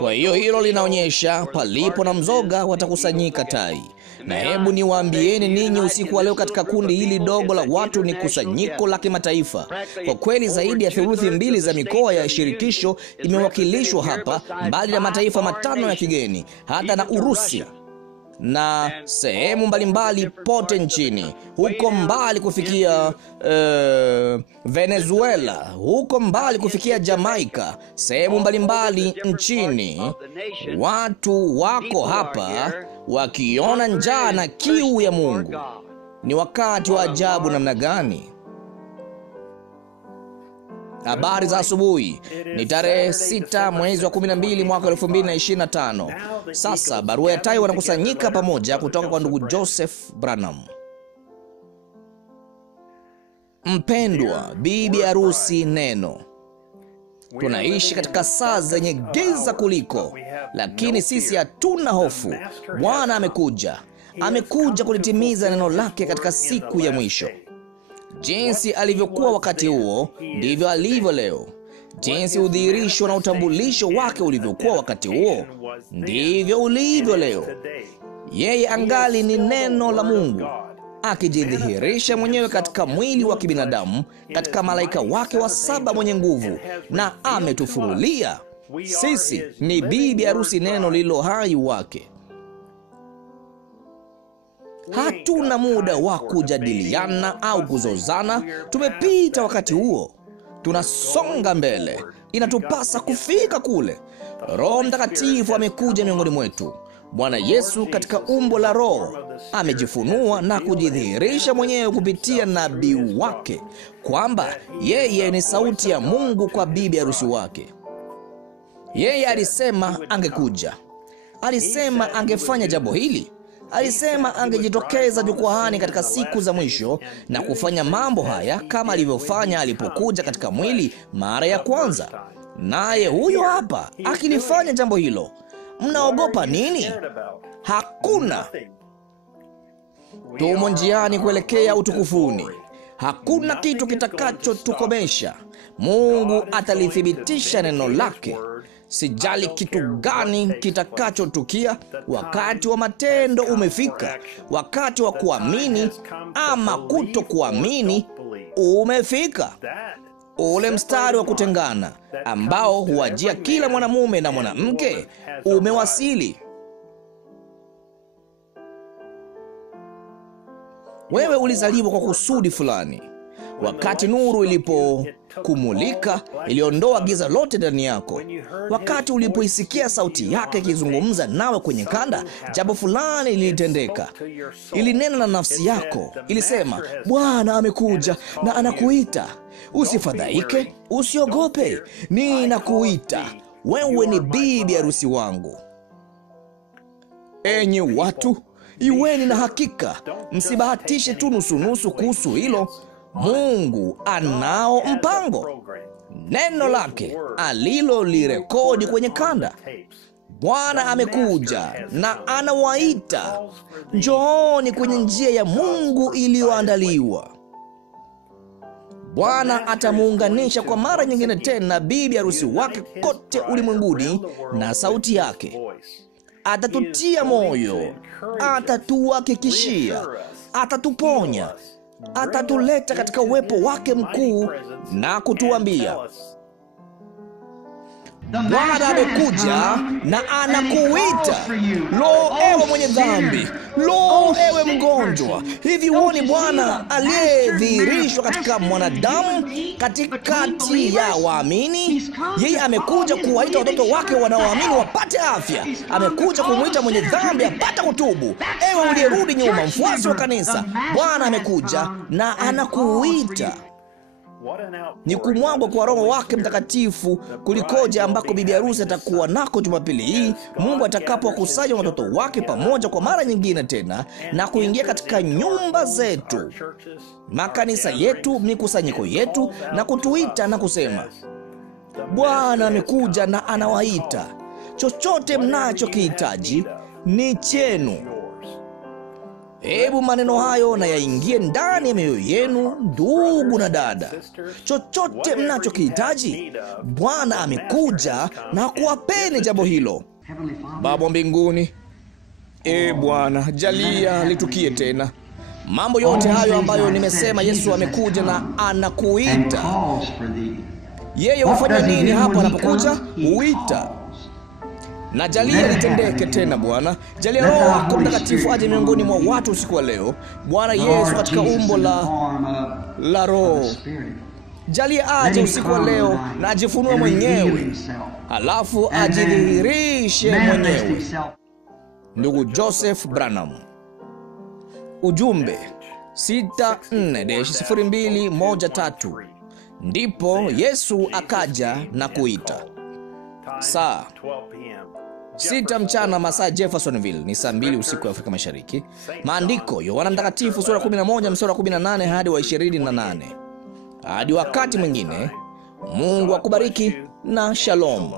Kwa hiyo hilo linaonyesha palipo na mzoga watakusanyika tai. Na hebu niwaambieni ninyi usiku wa leo, katika kundi hili dogo la watu ni kusanyiko la kimataifa. Kwa kweli zaidi ya theluthi mbili za mikoa ya shirikisho imewakilishwa hapa, mbali na mataifa 5 ya kigeni, hata na Urusi na sehemu mbalimbali pote nchini, huko mbali kufikia Venezuela, huko mbali kufikia Jamaika, sehemu mbalimbali nchini. Watu wako hapa wakiona njaa na kiu ya Mungu. Ni wakati wa ajabu namna gani! Habari za asubuhi. Ni tarehe 6 mwezi wa 12 mwaka 2025. Sasa barua ya tai wanakusanyika pamoja kutoka kwa ndugu Joseph Branham. Mpendwa bibi harusi neno, tunaishi katika saa zenye giza kuliko, lakini sisi hatuna hofu. Bwana amekuja kulitimiza neno lake katika siku ya mwisho. Jinsi alivyokuwa wakati huo, ndivyo alivyo leo. Jinsi udhihirisho na utambulisho wake ulivyokuwa wakati huo, ndivyo ulivyo leo. Yeye angali ni neno la Mungu, akijidhihirisha mwenyewe katika mwili wa kibinadamu, katika malaika wake wa 7 mwenye nguvu, na ametufunulia sisi ni bibi harusi neno lililo hai wake. Hatuna muda wa kujadiliana au kuzozana. Tumepita wakati huo, tunasonga mbele. Inatupasa kufika kule. Roho Mtakatifu amekuja miongoni mwetu. Bwana Yesu katika umbo la Roho amejifunua na kujidhihirisha mwenyewe kupitia nabii wake, kwamba yeye ni sauti ya Mungu kwa bibi harusi wake. Yeye alisema angekuja, alisema angefanya jambo hili, alisema angejitokeza jukwaani katika siku za mwisho na kufanya mambo haya kama alivyofanya alipokuja katika mwili mara ya kwanza. Naye huyo hapa akilifanya jambo hilo. Mnaogopa nini? Hakuna. Tumo njiani kuelekea utukufuni. Hakuna kitu kitakachotukomesha. Mungu atalithibitisha neno lake. Sijali kitu gani kitakachotukia. Wakati wa matendo umefika. Wakati wa kuamini ama kutokuamini umefika. Ule mstari wa kutengana ambao huajia kila mwanamume na mwanamke umewasili. Wewe ulizaliwa kwa kusudi fulani. Wakati nuru ilipokumulika, iliondoa giza lote ndani yako. Wakati ulipoisikia sauti yake ikizungumza nawe kwenye kanda, jambo fulani lilitendeka. Ilinena na nafsi yako, ilisema, Bwana amekuja na anakuita. Usifadhaike, usiogope, ninakuita. Wewe ni bibi harusi wangu. Enyi watu, iweni na hakika, msibahatishe tu nusu kuhusu hilo. Mungu anao mpango. Neno lake alilolirekodi kwenye kanda. Bwana amekuja na anawaita. Njooni kwenye njia ya Mungu iliyoandaliwa. Bwana atamuunganisha kwa mara nyingine tena bibi harusi wake kote ulimwenguni na sauti yake. Atatutia moyo, atatuhakikishia, atatuponya, atatuleta katika uwepo wake mkuu na kutuambia, Bwana amekuja na anakuita. Lo, ewe mwenye dhambi! Lo, ewe mgonjwa! Hivi huoni Bwana aliyedhihirishwa katika mwanadamu katikati ya waamini? Yeye amekuja kuwaita watoto wake wanaoamini wapate afya. Amekuja kumwita mwenye dhambi apate kutubu. Ewe uliyerudi nyuma, mfuasi wa kanisa, Bwana amekuja na anakuita. Ni kumwagwa kwa Roho wake Mtakatifu kulikoje ambako bibi harusi atakuwa nako Jumapili hii, Mungu atakapowakusanya watoto wake pamoja kwa mara nyingine tena na kuingia katika nyumba zetu, makanisa yetu, mikusanyiko yetu, na kutuita na kusema, Bwana amekuja na anawaita. Chochote mnachokihitaji ni chenu. Hebu maneno hayo na yaingie ndani ya mioyo yenu, ndugu na dada. Chochote mnachokihitaji, Bwana amekuja na kuwapeni jambo hilo. Baba mbinguni, Bwana, jalia litukie tena. Mambo yote hayo ambayo nimesema, Yesu amekuja na anakuita. Yeye hufanya nini hapo anapokuja? Huita. Na jalia litendeke tena Bwana. Jalia Roho wako Mtakatifu aje miongoni mwa watu usiku wa leo, Bwana Yesu, katika umbo la Roho. Jalia aje usiku wa leo na ajifunue mwenyewe, halafu ajidhihirishe mwenyewe. Ndugu Joseph Branham. Ujumbe 64-0213. Ndipo Yesu akaja na kuita. Saa 6 mchana masaa Jeffersonville, ni saa 2 usiku wa Afrika Mashariki. Maandiko, Yohana Mtakatifu sura 11 mstari wa 18 hadi wa 28. Hadi wakati mwingine, Mungu akubariki na shalom.